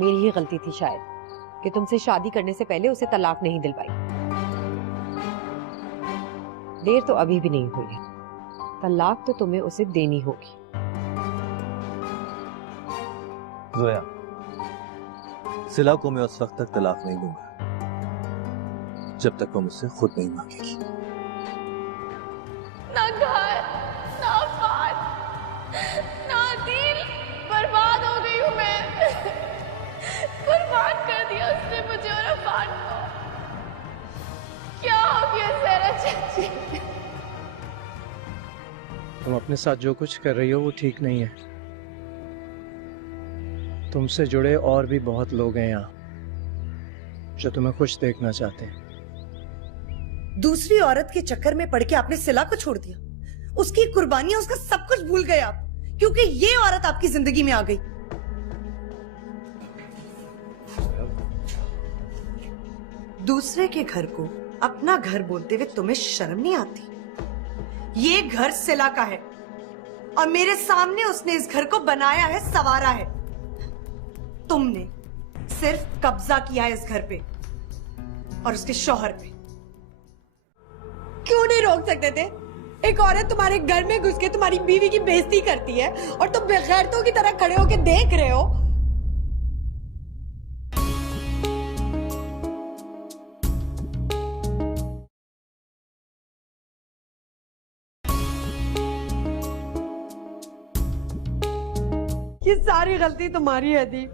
मेरी ही गलती थी शायद कि तुमसे शादी करने से पहले उसे तलाक नहीं दिलवाई। देर तो अभी भी नहीं हुई है, तलाक तो तुम्हें उसे देनी होगी। जोया, सिला को मैं उस वक्त तक तलाक नहीं दूंगा जब तक वो मुझसे खुद नहीं मांगेगी। ना घर, ना बात, ना दिल, बर्बाद हो गई हूँ मैं। बर्बाद कर दिया उसने मुझे और अफान को। क्या हो गया ज़रा चाची? तुम अपने साथ जो कुछ कर रही हो वो ठीक नहीं है। तुमसे जुड़े और भी बहुत लोग हैं यहाँ जो तुम्हें खुश देखना चाहते हैं। दूसरी औरत के चक्कर में पड़ के आपने सिला को छोड़ दिया, उसकी कुर्बानियां, उसका सब कुछ भूल गए आप, क्योंकि ये औरत आपकी जिंदगी में आ गई। दूसरे के घर को अपना घर बोलते हुए तुम्हें शर्म नहीं आती? ये घर सिला का है और मेरे सामने उसने इस घर को बनाया है, संवारा है। तुमने सिर्फ कब्जा किया है इस घर पे और उसके शौहर पे। क्यों नहीं रोक सकते थे? एक औरत तुम्हारे घर में घुस के तुम्हारी बीवी की बेइज्जती करती है और तुम बेगैरतों की तरह खड़े होके देख रहे हो। ये सारी गलती तुम्हारी है दी।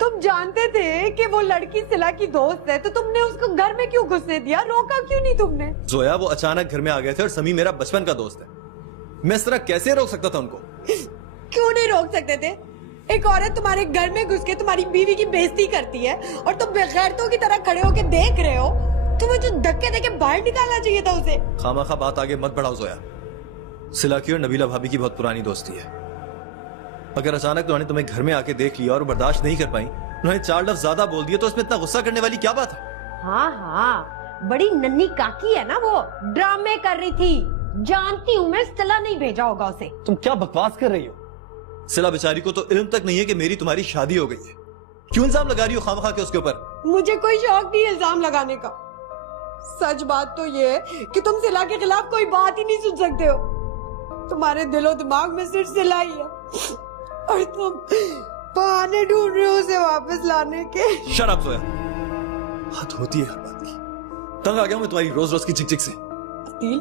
तुम जानते थे कि वो लड़की सिला की दोस्त है, तो तुमने उसको घर में क्यों घुसने दिया? रोका क्यों नहीं तुमने? जोया, वो अचानक घर में आ गए थे और समी मेरा बचपन का दोस्त है। मैं इस तरह कैसे रोक सकता था उनको? क्यों नहीं रोक सकते थे? एक औरत तुम्हारे घर में घुस के तुम्हारी बीवी की बेइज्जती करती है और तुम बेगैरतों की तरह खड़े होके देख रहे हो। तुम्हें जो धक्के देके बाहर निकालना चाहिए था उसे। खामाखा बात आगे मत बढ़ाओ जोया। सिला की और नबीला भाभी की बहुत पुरानी दोस्ती है। अगर अचानक उन्होंने तुम्हें घर में आके देख लिया और बर्दाश्त नहीं कर पाई, उन्होंने 4 लफ्ज ज्यादा बोल दिए, तो इसमें इतना गुस्सा करने वाली क्या बात है? हाँ हाँ, बड़ी नन्ही काकी है ना, वो ड्रामे कर रही थी। जानती हूँ मैं, सिला नहीं भेजा होगा उसे। तुम क्या बकवास कर रही हो? सिला बेचारी को तो इल्म तक नहीं है कि मेरी तुम्हारी शादी हो गई है। क्यों इल्जाम लगा रही हो खामखा के उसके ऊपर? मुझे कोई शौक नहीं इल्जाम लगाने का। सच बात तो ये है कि तुम सिला के खिलाफ कोई बात ही नहीं सुन सकते हो। तुम्हारे दिलो दिमाग में सिर्फ सिला ही है और तुम बहाने ढूंढ रहे हो उसे वापस लाने के। शट अप जोया, हद होती है हर बात की। तंग आ गया हूं मैं तुम्हारी रोज रोज की चिक-चिक से। अतील,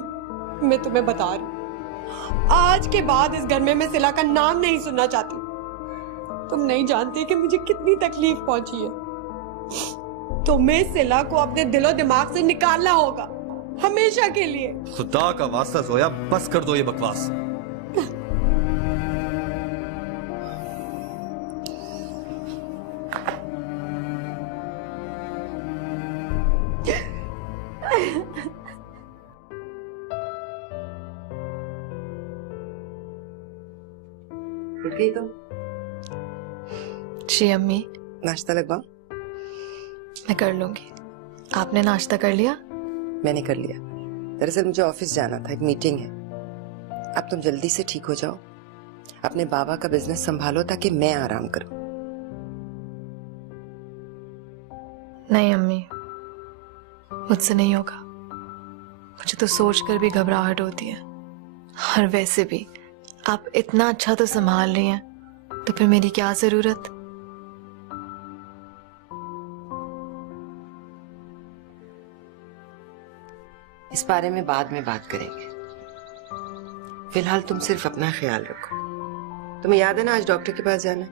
मैं तुम्हें बता रही हूँ, आज के बाद इस घर में मैं सिला का नाम नहीं सुनना चाहती। तुम नहीं जानती कि मुझे कितनी तकलीफ पहुंची है। तुम्हें सिला को अपने दिलो दिमाग से निकालना होगा, हमेशा के लिए। खुदा का वास्ता जोया, बस कर दो ये बकवास। उठ गई तुम? जी अम्मी, नाश्ता लगवाऊं? मैं कर लूंगी। आपने नाश्ता कर लिया? मैंने कर लिया। दरअसल मुझे ऑफिस जाना था, एक मीटिंग है। अब तुम जल्दी से ठीक हो जाओ, अपने बाबा का बिजनेस संभालो ताकि मैं आराम करूं। नहीं अम्मी, मुझसे नहीं होगा। मुझे तो सोचकर भी घबराहट होती है। और वैसे भी आप इतना अच्छा तो संभाल रही हैं, तो फिर मेरी क्या जरूरत? इस बारे में बाद में बात करेंगे। फिलहाल तुम सिर्फ अपना ख्याल रखो। तुम्हें याद है ना आज डॉक्टर के पास जाना है?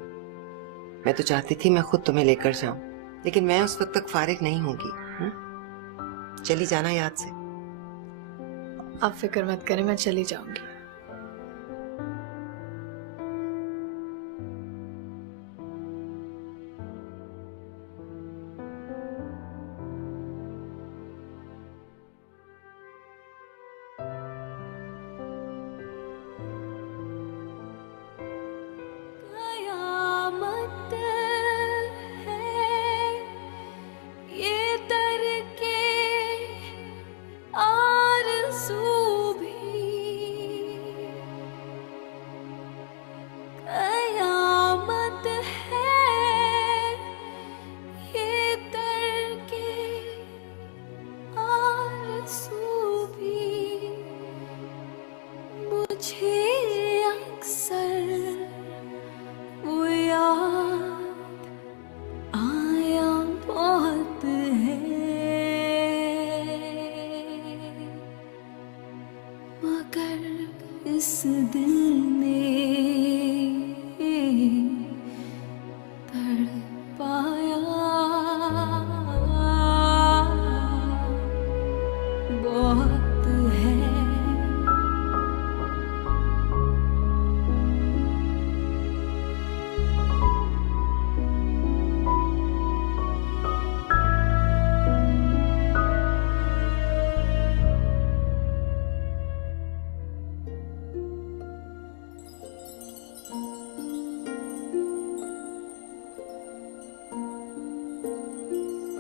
मैं तो चाहती थी मैं खुद तुम्हें लेकर जाऊं, लेकिन मैं उस वक्त तक फारिग नहीं होंगी। चली जाना याद से। आप फिक्र मत करें, मैं चली जाऊंगी। आरज़ू भी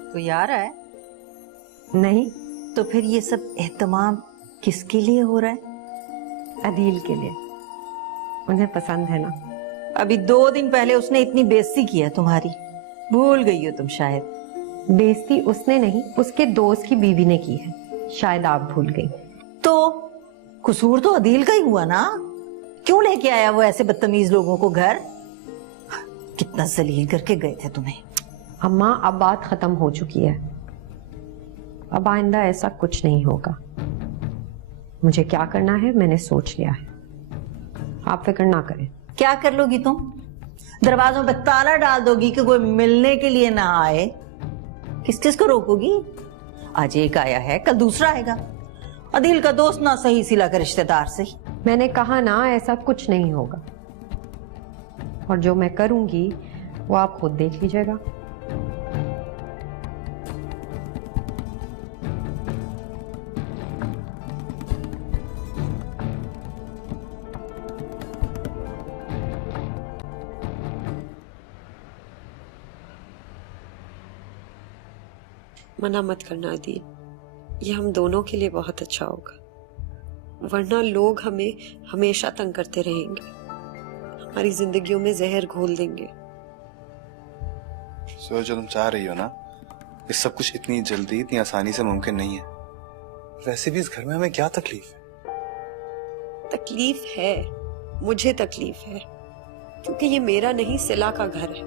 कोई आ रहा है? नहीं, तो फिर ये सब एहतमाम किसके लिए हो रहा है? अदील के लिए। उन्हें पसंद है ना। अभी 2 दिन पहले उसने इतनी बेइज्जती की है तुम्हारी, भूल गई हो तुम शायद। बेइज्जती उसने नहीं, उसके दोस्त की बीवी ने की है, शायद आप भूल गई। तो कसूर तो अदील का ही हुआ ना? क्यों लेके आया वो ऐसे बदतमीज लोगों को घर? कितना जलील करके गए थे तुम्हें। अम्मा, अब बात खत्म हो चुकी है। अब आइंदा ऐसा कुछ नहीं होगा। मुझे क्या करना है मैंने सोच लिया है, आप फिक्र ना करें। क्या कर लोगी तुम? दरवाजों पे ताला डाल दोगी कि कोई मिलने के लिए ना आए? किस किस को रोकोगी? आज एक आया है, कल दूसरा आएगा। अदील का दोस्त ना सही, सिला का रिश्तेदार सही। मैंने कहा ना, ऐसा कुछ नहीं होगा। और जो मैं करूंगी वो आप खुद देख लीजिएगा। मना मत करना अदील, ये हम दोनों के लिए बहुत अच्छा होगा, वरना लोग हमें हमेशा तंग करते रहेंगे, हमारी जिंदगियों में जहर घोल देंगे। जो तुम चाह रही हो ना, ये सब कुछ इतनी जल्दी इतनी आसानी से मुमकिन नहीं है। वैसे भी इस घर में हमें क्या तकलीफ है? तकलीफ है, मुझे तकलीफ है, क्योंकि ये मेरा नहीं सिला का घर है।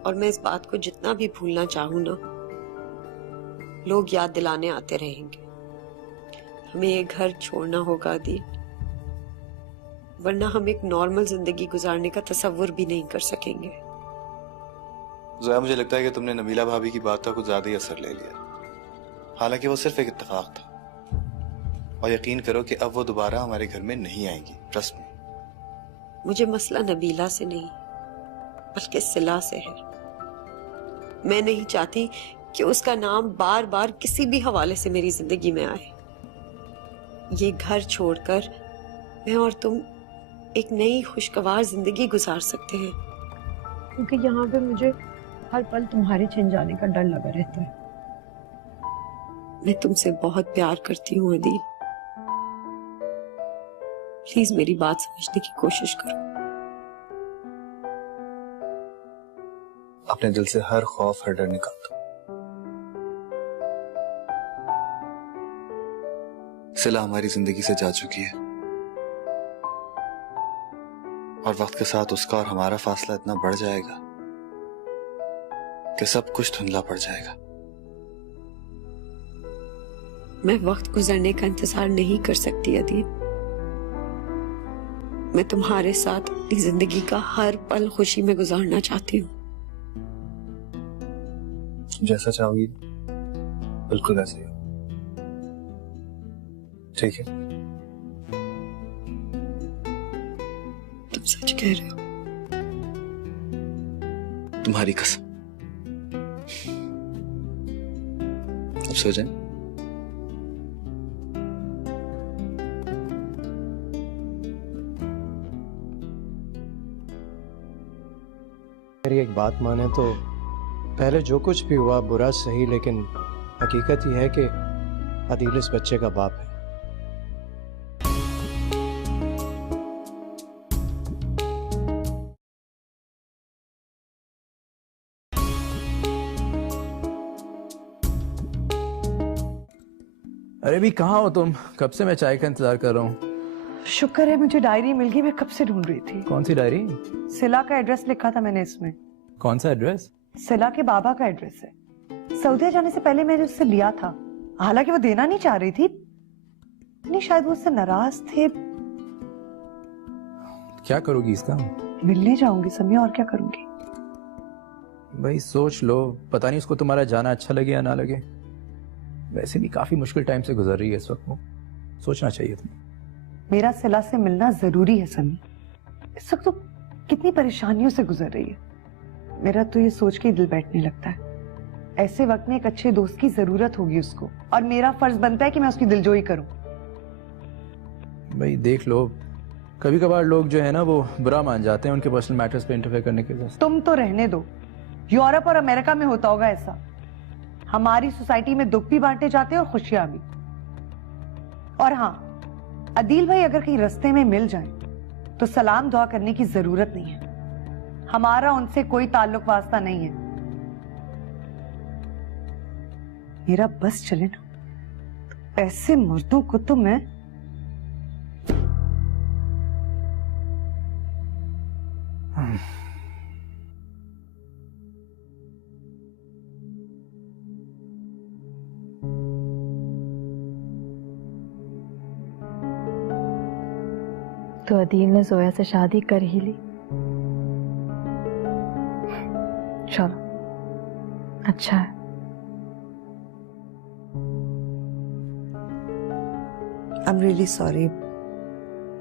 और मैं इस बात को जितना भी भूलना चाहूं ना, लोग याद दिलाने आते रहेंगे। हमें ये घर छोड़ना होगा अदील, वरना हम एक नॉर्मल जिंदगी गुजारने का तसव्वुर भी नहीं कर सकेंगे। जोया, मुझे लगता है कि तुमने नबीला भाभी की बात का कुछ ज्यादा ही असर ले लिया। हालांकि वो सिर्फ एक इत्तेफाक था, और यकीन करो कि अब वो दोबारा हमारे घर में नहीं आएंगी। Trust me. मुझे मसला नबीला से नहीं, बल्कि सिला से है। मैं नहीं चाहती कि उसका नाम बार बार किसी भी हवाले से मेरी जिंदगी में आए। ये घर छोड़कर मैं और तुम एक नई खुशगवार जिंदगी गुजार सकते हैं, क्योंकि यहाँ पे मुझे हर पल तुम्हारे छिन जाने का डर लगा रहता है। मैं तुमसे बहुत प्यार करती हूँ अदील, प्लीज मेरी बात समझने की कोशिश करो। अपने दिल से हर खौफ हर डर निकाल दो। सिला हमारी जिंदगी से जा चुकी है, और वक्त के साथ उसका और हमारा फासला इतना बढ़ जाएगा कि सब कुछ धुंधला पड़ जाएगा। मैं वक्त गुजरने का इंतजार नहीं कर सकती अदील। मैं तुम्हारे साथ अपनी जिंदगी का हर पल खुशी में गुजारना चाहती हूँ। जैसा चाहोगी बिल्कुल ऐसे ही हो। ठीक है? तुम सच कह रहे हो? तुम्हारी कसम। अब सो जाए। मेरी एक बात माने तो पहले जो कुछ भी हुआ बुरा सही, लेकिन हकीकत यह है कि अदील इस बच्चे का बाप है। अरे भी कहाँ हो तुम? कब से मैं चाय का इंतजार कर रहा हूँ। शुक्र है मुझे डायरी मिल गई, मैं कब से ढूंढ रही थी। कौन सी डायरी? सिला का एड्रेस लिखा था मैंने इसमें। कौन सा एड्रेस? सिला के बाबा का एड्रेस है। सऊदीया जाने से पहले मैंने उससे लिया था, हालांकि वो देना नहीं चाह रही थी, नहीं शायद वो उससे नाराज थे। क्या करोगी इसका? मिलने जाऊंगी समिया, और क्या करूंगी। भाई सोच लो, पता नहीं उसको तुम्हारा जाना अच्छा लगे या ना लगे। वैसे भी काफी मुश्किल टाइम से गुजर रही है इस वक्त, वो सोचना चाहिए तुम्हें। मेरा सिला से मिलना जरूरी है समी, इस वक्त तो कितनी परेशानियों से गुजर रही है। मेरा तो ये सोच के ही दिल बैठने लगता है। ऐसे वक्त में एक अच्छे दोस्त की जरूरत होगी उसको, और मेरा फर्ज बनता है कि मैं उसकी दिलजोई करूं। भाई देख लो, कभी कभार लोग जो है ना वो बुरा मान जाते हैं उनके पर्सनल मैटर्स पे इंटरफेयर करने के वजह से। तुम तो रहने दो, यूरोप और अमेरिका में होता होगा ऐसा। हमारी सोसाइटी में दुख भी बांटे जाते हैं और खुशियां भी। और हाँ, अदील भाई अगर कहीं रास्ते में मिल जाए तो सलाम दुआ करने की जरूरत नहीं है। हमारा उनसे कोई ताल्लुक वास्ता नहीं है। मेरा बस चले ना, तो ऐसे मर्दों को तो मैं तो अदील ने जोया से शादी कर ही ली। चलो, अच्छा है। I am really sorry.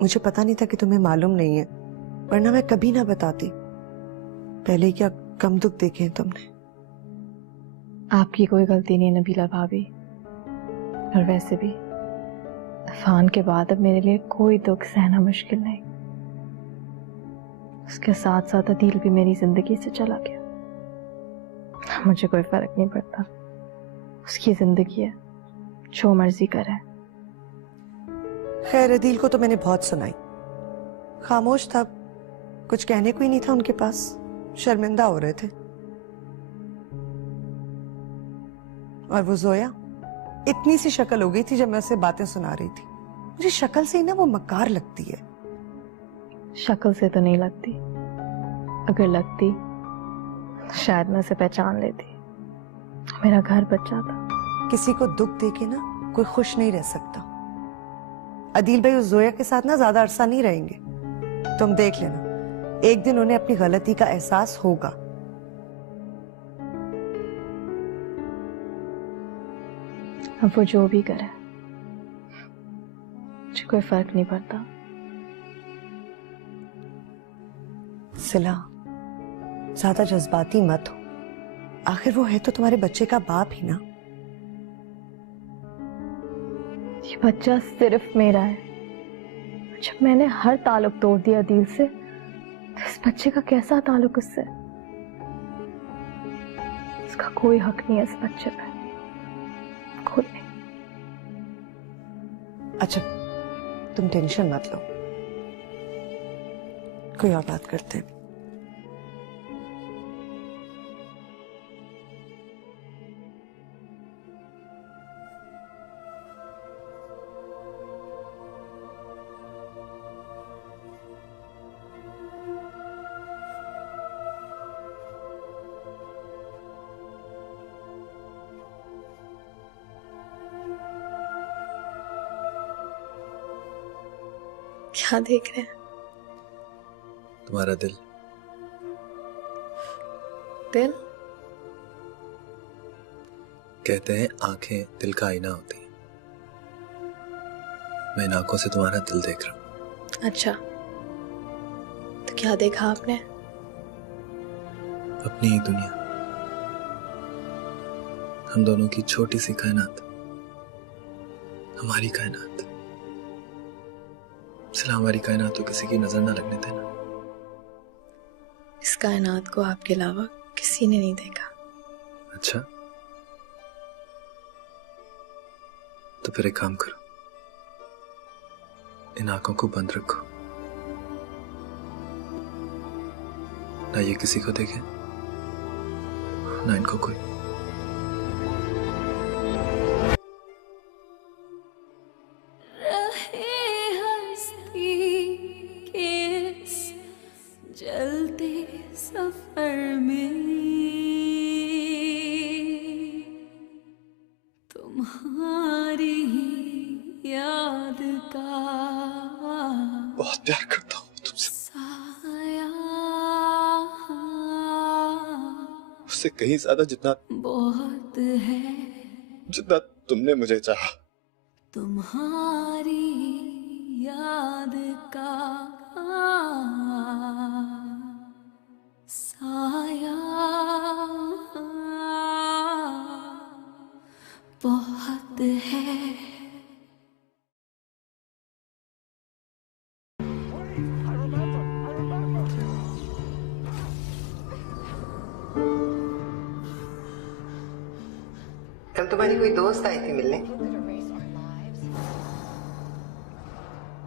मुझे पता नहीं था कि तुम्हें मालूम नहीं है, वरना मैं कभी ना बताती। पहले क्या कम दुख देखे हैं तुमने। आपकी कोई गलती नहीं नबीला भाभी। और वैसे भी अफान के बाद अब मेरे लिए कोई दुख सहना मुश्किल नहीं। उसके साथ साथ अदील भी मेरी जिंदगी से चला गया। मुझे कोई फर्क नहीं पड़ता, उसकी जिंदगी है, जो मर्जी करे। खैर, अदील को तो मैंने बहुत सुनाई, खामोश था, कुछ कहने को ही नहीं था उनके पास, शर्मिंदा हो रहे थे। और वो जोया, इतनी सी शक्ल हो गई थी जब मैं उसे बातें सुना रही थी। मुझे शक्ल से ही ना वो मक्कार लगती है। शक्ल से तो नहीं लगती, अगर लगती शायद मैं उसे पहचान लेती, मेरा घर बच जाता। किसी को दुख देके ना कोई खुश नहीं रह सकता। अदील भाई उस जोया के साथ ना ज्यादा अरसा नहीं रहेंगे। तुम देख लेना, एक दिन उन्हें अपनी गलती का एहसास होगा। अब वो जो भी करे, मुझे कोई फर्क नहीं पड़ता। सिला, ज्यादा जज्बाती मत हो। आखिर वो है तो तुम्हारे बच्चे का बाप ही ना। ये बच्चा सिर्फ मेरा है। जब मैंने हर ताल्लुक तोड़ दिया अदील से, तो इस बच्चे का कैसा ताल्लुक उससे? इसका कोई हक नहीं है इस बच्चे पे, खुद नहीं। अच्छा, तुम टेंशन मत लो, कोई और बात करते हैं। क्या देख रहे हैं? तुम्हारा दिल। दिल? कहते हैं आंखें दिल का आईना होती हैं। मैं इन आंखों से तुम्हारा दिल देख रहा हूं। अच्छा, तो क्या देखा आपने? अपनी ही दुनिया, हम दोनों की छोटी सी कायनात, हमारी कायनात। सिला, हमारी कायनात तो किसी की नजर ना लगने देना। इस कायनात को आपके अलावा किसी ने नहीं देखा। अच्छा, तो फिर एक काम करो, इन आंखों को बंद रखो, ना ये किसी को देखे, ना इनको कोई। चलते सफर में तुम्हारी याद का बहुत प्यार करता हूँ तुमसे, साया उससे कहीं ज्यादा, जितना बहुत है, जितना तुमने मुझे चाहा। तुम्हारी याद का साया बहुत है। तुम्हारी कोई दोस्त आई थी मिलने?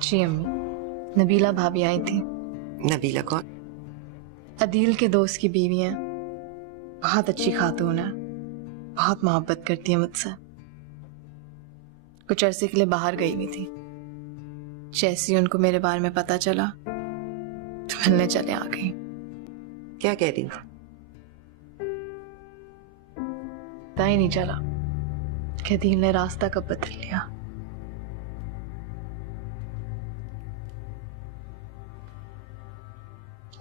जी अम्मी, नबीला भाभी आई थी। नबीला कौन? अदील के दोस्त की बीवी है, बहुत अच्छी खातून है, बहुत मोहब्बत करती है मुझसे। कुछ अरसे के लिए बाहर गई हुई थी, जैसे ही उनको मेरे बारे में पता चला तो मिलने चले आ गई। क्या कह रही? पता ही नहीं चला कि अदील ने रास्ता कब बदल लिया।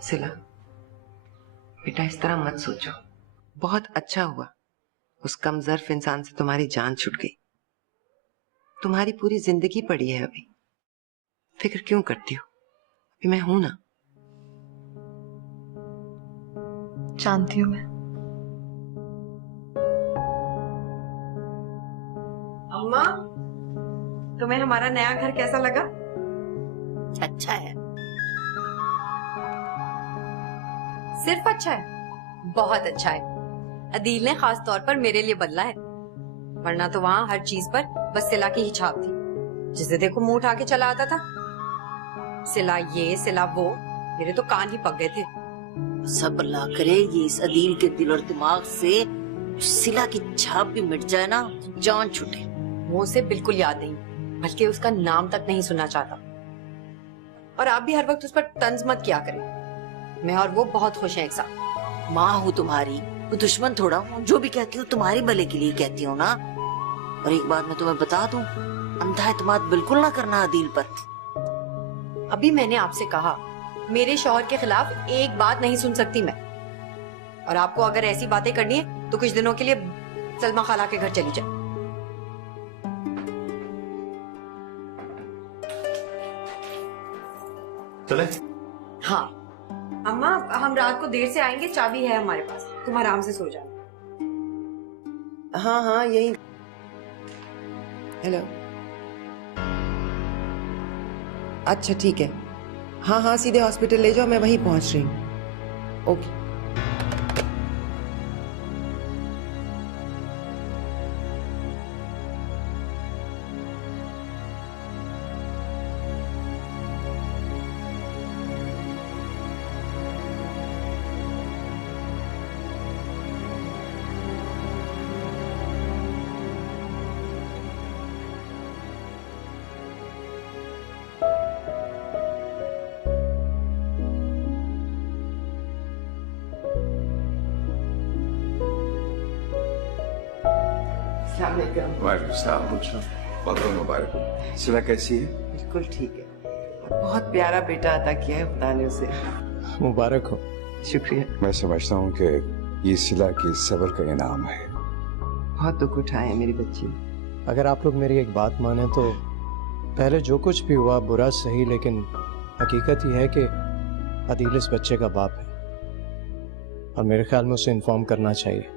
सिला, बेटा इस तरह मत सोचो। बहुत अच्छा हुआ उस कमजोर इंसान से तुम्हारी जान छूट गई। तुम्हारी पूरी जिंदगी पड़ी है अभी, फिक्र क्यों करती हो? अभी मैं हूं ना। जानती हूँ मैं। अम्मा, तुम्हें हमारा नया घर कैसा लगा? अच्छा है। सिर्फ अच्छा है? बहुत अच्छा है। अदील ने खास तौर पर मेरे लिए बदला है, वरना तो वहाँ हर चीज पर बस सिला की ही छाप थी। जिसे देखो मुंह उठा के चला आता था, सिला ये सिला वो, मेरे तो कान ही पक गए थे। सब अल्लाह करे ये इस अदील के दिल और दिमाग से सिला की छाप भी मिट जाए ना, जान छूटे। वो उसे बिल्कुल याद नहीं, बल्कि उसका नाम तक नहीं सुनना चाहता। और आप भी हर वक्त उस पर तंज मत किया करें। मैं और वो बहुत खुश हैं एक साथ। माँ हूँ तुम्हारी, वो दुश्मन थोड़ा हूँ। जो भी कहती हूँ तुम्हारी भले के लिए कहती हूँ ना। और एक बात मैं तुम्हें बता दूं, अंधा एतमाद बिल्कुल ना करना अदील पर। अभी मैंने आपसे कहा, मेरे शौहर के खिलाफ एक बात नहीं सुन सकती मैं। और आपको अगर ऐसी बातें करनी है तो कुछ दिनों के लिए सलमा खाला के घर चली जाए। चले? हाँ अम्मा, हम रात को देर से आएंगे, चाबी है हमारे पास, तुम आराम से सो जाओ। हाँ हाँ यही। हेलो, अच्छा ठीक है। हाँ हाँ सीधे हॉस्पिटल ले जाओ, मैं वहीं पहुंच रही हूँ। ओके। बहुत मुबारक हो। सिला कैसी है? बिल्कुल ठीक है, बहुत प्यारा बेटा अता किया है खुदा ने उसे। मुबारक हो। शुक्रिया। मैं समझता हूँ कि ये सिला की सब्र का इनाम है। बहुत दुख उठाए है मेरी बच्ची। अगर आप लोग मेरी एक बात माने तो पहले जो कुछ भी हुआ बुरा सही, लेकिन हकीकत ही है कि अदील इस बच्चे का बाप है और मेरे ख्याल में उसे इन्फॉर्म करना चाहिए।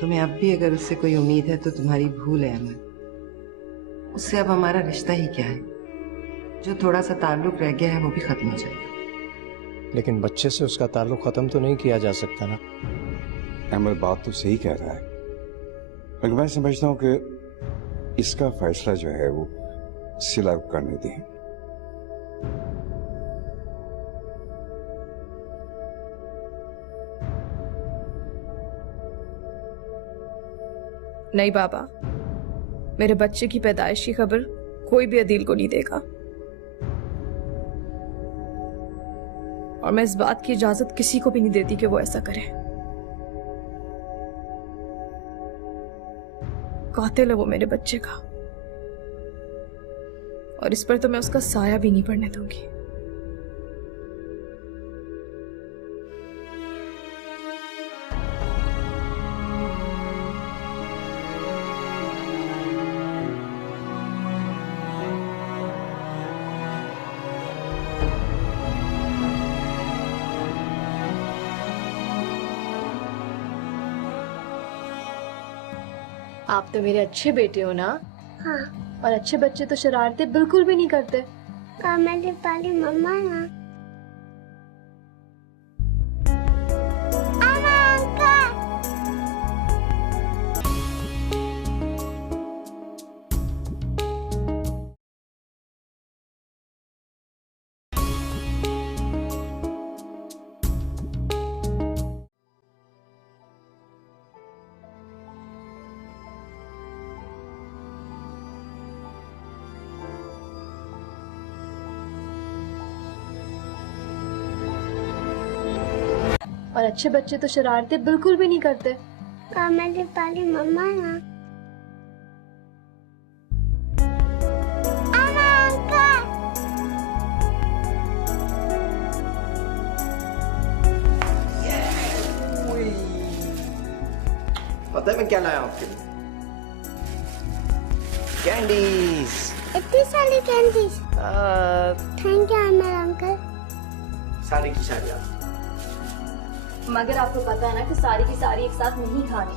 तुम्हें अब भी अगर उससे कोई उम्मीद है तो तुम्हारी भूल है अमन। उससे अब हमारा रिश्ता ही क्या है, जो थोड़ा सा ताल्लुक रह गया है वो भी खत्म हो जाएगा। लेकिन बच्चे से उसका ताल्लुक खत्म तो नहीं किया जा सकता ना। अमर बात तो सही कह रहा है, मगर मैं समझता हूँ कि इसका फैसला जो है वो सिला को करने दें। नहीं बाबा, मेरे बच्चे की पैदाइश की खबर कोई भी अदील को नहीं देगा, और मैं इस बात की इजाजत किसी को भी नहीं देती कि वो ऐसा करे। कातिल है वो मेरे बच्चे का, और इस पर तो मैं उसका साया भी नहीं पड़ने दूंगी। आप तो मेरे अच्छे बेटे हो ना। हाँ। और अच्छे बच्चे तो शरारतें बिल्कुल भी नहीं करते। मेरी पहली मम्मा ना। और अच्छे बच्चे तो शरारतें बिल्कुल भी नहीं करते। मेरी पाली मम्मा ना। पता है मैं क्या लाया हूं आपके लिए? कैंडीज। इतनी सारी कैंडीज। थैंक यू मेरे अंकल। सारी की सारी आप। मगर आपको पता है ना कि सारी की सारी एक साथ नहीं खानी।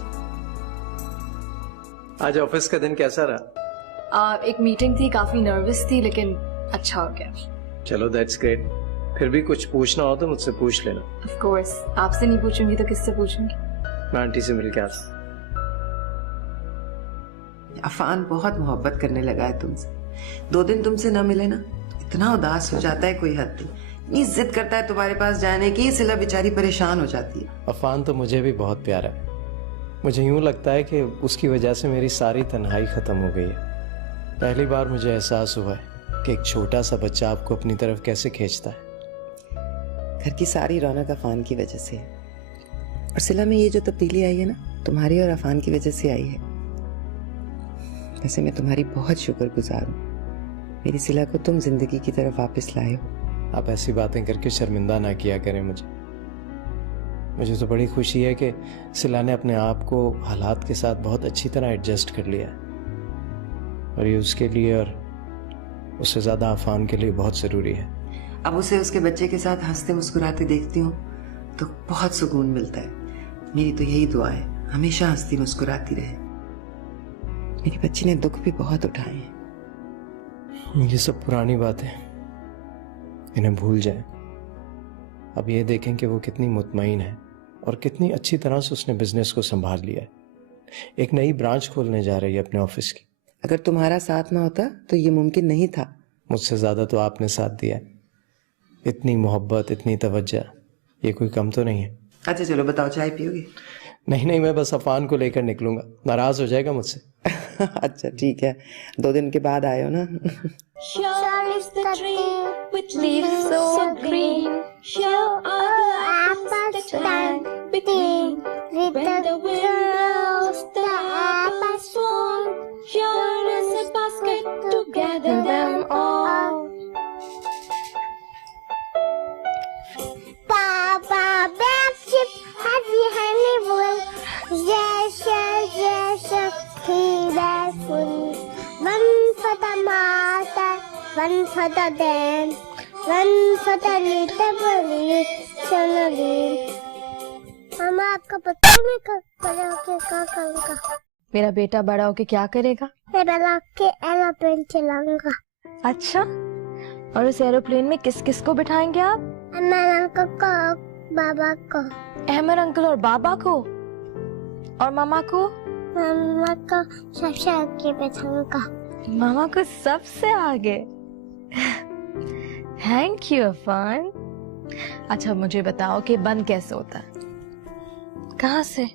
आज ऑफिस का दिन कैसा रहा? एक मीटिंग थी, काफी नर्वस थी, लेकिन अच्छा हो गया। चलो दैट्स ग्रेट। फिर भी कुछ पूछना हो तो मुझसे पूछ लेना। ऑफ कोर्स, आपसे नहीं पूछूंगी तो किससे पूछूंगी? मैं आंटी से मिल के आता। अफान बहुत मोहब्बत करने लगा है तुमसे। 2 दिन तुमसे न मिले ना इतना उदास हो जाता है, कोई हद नहीं। इतनी जिद करता है तुम्हारे पास जाने की, सिला बेचारी परेशान हो जाती है। अफान तो मुझे भी बहुत प्यारा है। मुझे यूं लगता है कि उसकी वजह से मेरी सारी तन्हाई खत्म हो गई है। पहली बार मुझे एहसास हुआ है कि एक छोटा सा बच्चा आपको अपनी तरफ कैसे खींचता है। घर की सारी रौनक अफान की वजह से है, और सिला में ये जो तब्दीली आई है ना, तुम्हारी और अफान की वजह से आई है। वैसे मैं तुम्हारी बहुत शुक्रगुजार हूँ। मेरी सिला को तुम जिंदगी की तरफ वापस लाए हो। आप ऐसी बातें करके शर्मिंदा ना किया करें मुझे। मुझे तो बड़ी खुशी है कि सिला ने अपने आप को हालात के साथ बहुत अच्छी तरह एडजस्ट कर लिया है, और ये उसके लिए और उससे ज्यादा अफान के लिए बहुत जरूरी है। अब उसे उसके बच्चे के साथ हंसते मुस्कुराते देखती हूँ तो बहुत सुकून मिलता है। मेरी तो यही दुआ है, हमेशा हंसती मुस्कुराती रहे। मेरी बच्ची ने दुख भी बहुत उठाए हैं। ये सब पुरानी बातें, इन्हें भूल जाएं। अब ये देखें कि वो कितनी मुतमईन है और कितनी अच्छी तरह से उसने बिजनेस को संभाल लिया है। एक नई ब्रांच खोलने जा रही है अपने ऑफिस की। अगर तुम्हारा साथ ना होता तो ये मुमकिन नहीं था। मुझसे ज्यादा तो आपने साथ दिया है। इतनी मोहब्बत, इतनी तवज्जो, ये कोई कम तो नहीं है। अच्छा चलो बताओ, चाय पियोगे? नहीं, मैं बस अफान को लेकर निकलूंगा, नाराज हो जाएगा मुझसे। अच्छा ठीक है, 2 दिन के बाद आए हो ना। Sure is the tree which leaves so green. Sure are the apples that stand between. When the wind blows, the apples fall. Sure is a basket to gather them all. Papa, black sheep, heavy honey wool. Yes, full. One for the mother, one for the dam, one for the little children. मामा आपको पता है मैं बड़ा होके क्या करूँगा? मेरा बेटा बड़ा होके क्या करेगा? मैं बड़ा होके एरोप्लेन चलाऊंगा। अच्छा, और उस एरोप्लेन में किस किस को बिठाएंगे आप? मेरे अंकल को, बाबा को। अहमद अंकल और बाबा को? और मामा को? मामा को सबसे आगे बैठाऊंगा। मामा को सबसे आगे? Thank you Afan. अच्छा मुझे बताओ कि बंद कैसे होता है? कहाँ से?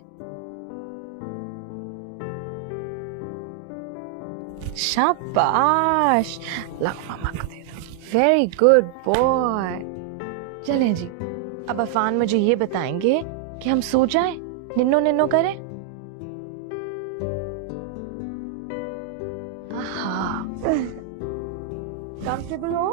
शाबाश, लाओ मामा को दे दो। Very good boy. चलें जी, अब अफान मुझे ये बताएंगे कि हम सो जाएं, निन्नो निन्नो करें? कंफर्टेबल हो?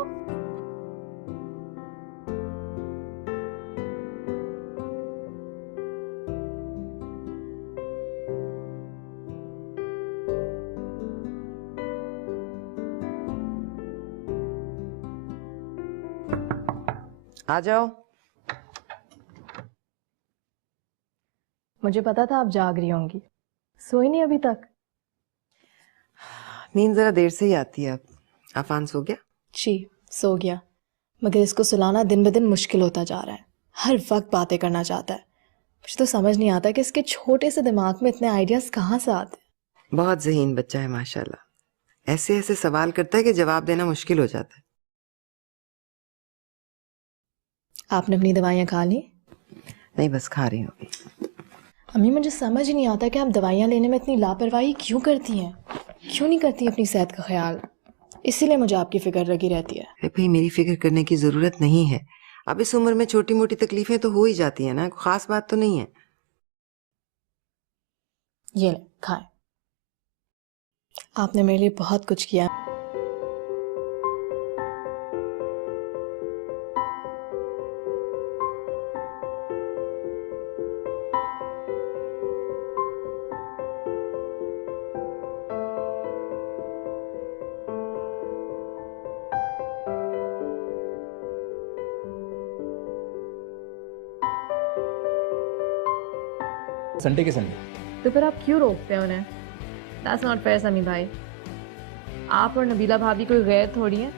आ जाओ। मुझे पता था आप जाग रही होंगी। सोई नहीं अभी तक? नींद जरा देर से ही आती है। अब अफान सो गया? जी सो गया, मगर इसको सुलाना दिन ब दिन मुश्किल होता जा रहा है। हर वक्त बातें करना चाहता है। मुझे तो समझ नहीं आता कि इसके छोटे से दिमाग में इतने आइडियाज कहाँ से आते हैं। बहुत ज़हीन बच्चा है माशाल्लाह। ऐसे ऐसे सवाल करता है कि जवाब देना मुश्किल हो जाता है। आपने अपनी दवाइयाँ खा ली? नहीं, बस खा रही हूँ। अम्मी मुझे समझ नहीं आता कि आप दवाइयाँ लेने में इतनी लापरवाही क्यों करती हैं? क्यों नहीं करती अपनी सेहत का ख्याल? इसीलिए मुझे आपकी फिक्र लगी रहती है। अरे भाई, मेरी फिक्र करने की ज़रूरत नहीं है। अब इस उम्र में छोटी मोटी तकलीफें तो हो ही जाती है ना, कोई खास बात तो नहीं है। ये ले खाएं। आपने मेरे लिए बहुत कुछ किया। संडे के संडे तो फिर आप क्यों रोकते हैं उन्हें? That's not fair समी भाई। आप और नबीला भाभी कोई गैर थोड़ी है।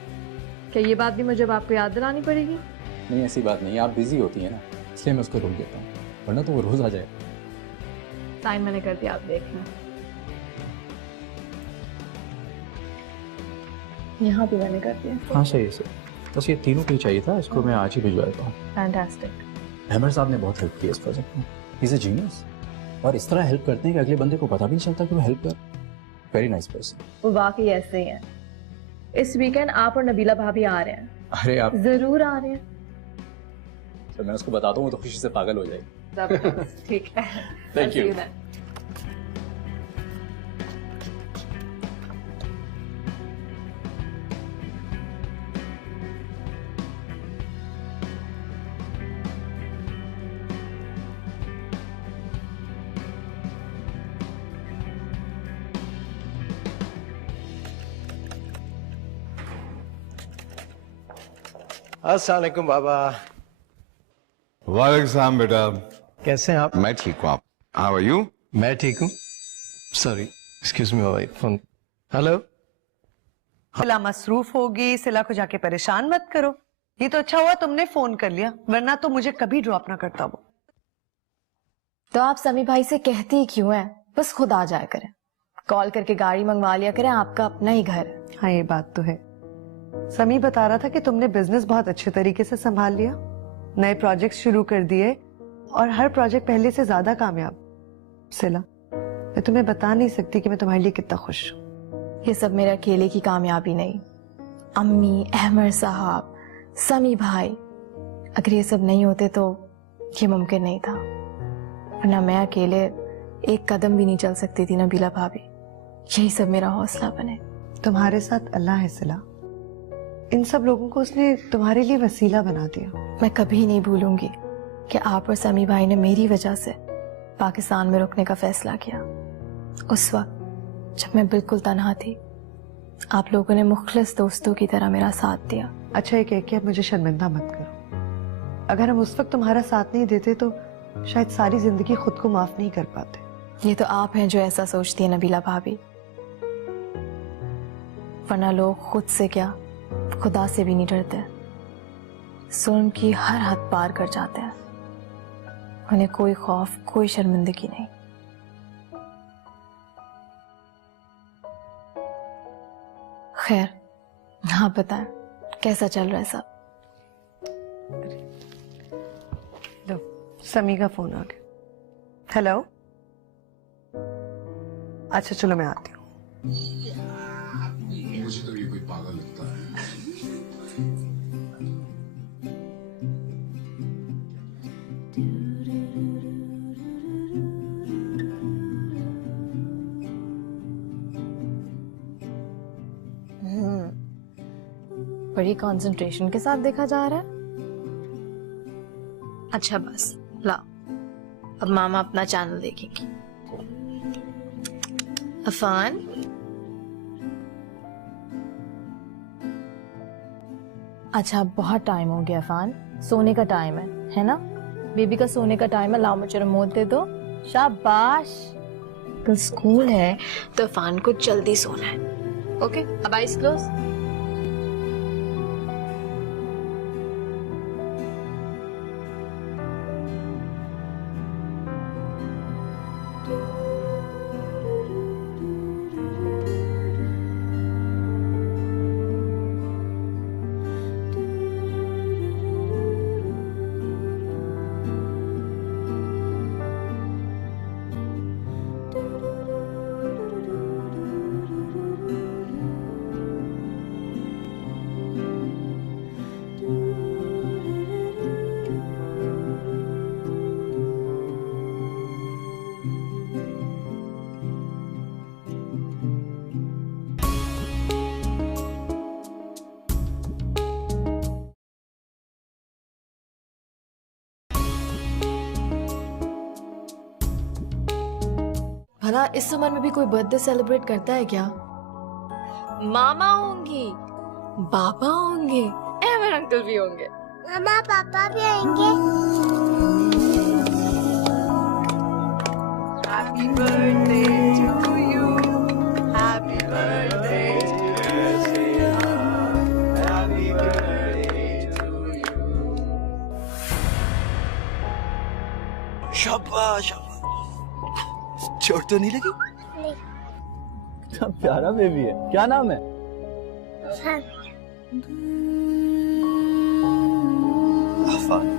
क्या ये बात भी मुझे अब आपको याद दिलानी पड़ेगी? नहीं, ऐसी बात नहीं, आप बिजी होती है ना, इसलिए मैं उसको रोक देता हूँ, वरना तो वो रोज आ जाए। टाइम मैंने कर दिया, आप देखना। यहाँ पे मैंने कर दिया। हाँ सही है सर, बस ये तीनों के लिए चाहिए था, इसको मैं आज ही भिजवा देता हूँ। फैंटास्टिक। अहमद साहब ने बहुत हेल्प की इस प्रोजेक्ट में, ही इज अ जीनियस, और इस तरह हेल्प करते हैं कि अगले बंदे को पता भी नहीं चलता कि वो हेल्प कर। Very nice person. वो वाकई ऐसे ही है। इस वीकेंड आप और नबीला भाभी आ रहे हैं। अरे आप जरूर आ रहे हैं। तो मैं उसको बताता हूँ तो खुशी से पागल हो जाएगी। ठीक है। Thank you. अस्सलाम वालेकुम बाबा। वालेकुम सलाम बेटा। कैसे हैं आप? मैं ठीक हूँ, आप हाउ आर यू? मैं ठीक हूँ। सॉरी, एक्सक्यूज मी बाबा, फोन। हेलो। सिला मसरूफ होगी, सिला को जाके परेशान मत करो। ये तो अच्छा हुआ तुमने फोन कर लिया, वरना तो मुझे कभी ड्रॉप ना करता वो। तो आप समी भाई से कहती ही क्यों हैं? बस खुद आ जाया करें, कॉल करके गाड़ी मंगवा लिया करें, आपका अपना ही घर है। हाँ ये बात तो है। समी बता रहा था कि तुमने बिजनेस बहुत अच्छे तरीके से संभाल लिया, नए प्रोजेक्ट शुरू कर दिए और हर प्रोजेक्ट पहले से ज्यादा कामयाब। सिला, मैं तुम्हें बता नहीं सकती कि मैं तुम्हारे लिए कितना खुश हूँ। ये सब मेरे अकेले की कामयाबी नहीं, अम्मी, अहमद साहब, समी भाई, अगर ये सब नहीं होते तो ये मुमकिन नहीं था। वरना मैं अकेले एक कदम भी नहीं चल सकती थी नबीला भाभी। यही सब मेरा हौसला बने। तुम्हारे साथ अल्लाह है सिला, इन सब लोगों को उसने तुम्हारे लिए वसीला बना दिया। मैं कभी नहीं भूलूंगी कि आप और समी भाई ने मेरी वजह से पाकिस्तान में रुकने का फैसला किया। उस वक्त जब मैं बिल्कुल तन्हा थी, आप लोगों ने मुखलिस दोस्तों की तरह मेरा साथ दिया। अच्छा ये कह के अब मुझे शर्मिंदा मत करो। अगर हम उस वक्त तुम्हारा साथ नहीं देते तो शायद सारी जिंदगी खुद को माफ नहीं कर पाते। ये तो आप हैं जो ऐसा सोचती है नबीला भाभी, वरना लोग खुद से क्या खुदा से भी नहीं डरते। जुल्म की हर हद पार कर जाते हैं, उन्हें कोई खौफ, कोई शर्मिंदगी नहीं। खैर, हाँ बताएं कैसा चल रहा है सब? लो समी का फोन आ गया। हेलो, अच्छा चलो मैं आती हूँ। मुझे तो ये कोई पागल लगता है। बड़ी कंसंट्रेशन के साथ देखा जा रहा है। अच्छा बस लाओ, अब मामा अपना चैनल देखेंगी। अफान, अच्छा बहुत टाइम हो गया अफान, सोने का टाइम है ना? बेबी का सोने का टाइम है, लाओ मुझे रिमोट दे दो। शाबाश, कल स्कूल है तो अफान को जल्दी सोना है। ओके, अब आइज क्लोज। भला इस उम्र में भी कोई बर्थडे सेलिब्रेट करता है क्या? मामा होंगी, पापा होंगे, एवन अंकल भी होंगे, मामा पापा भी आएंगे। Happy birthday to you, happy birthday to you, happy birthday to you. शाबाश, चोट तो नहीं लगी? नहीं। कितना प्यारा बेबी है। क्या नाम है? हाँ। अफान।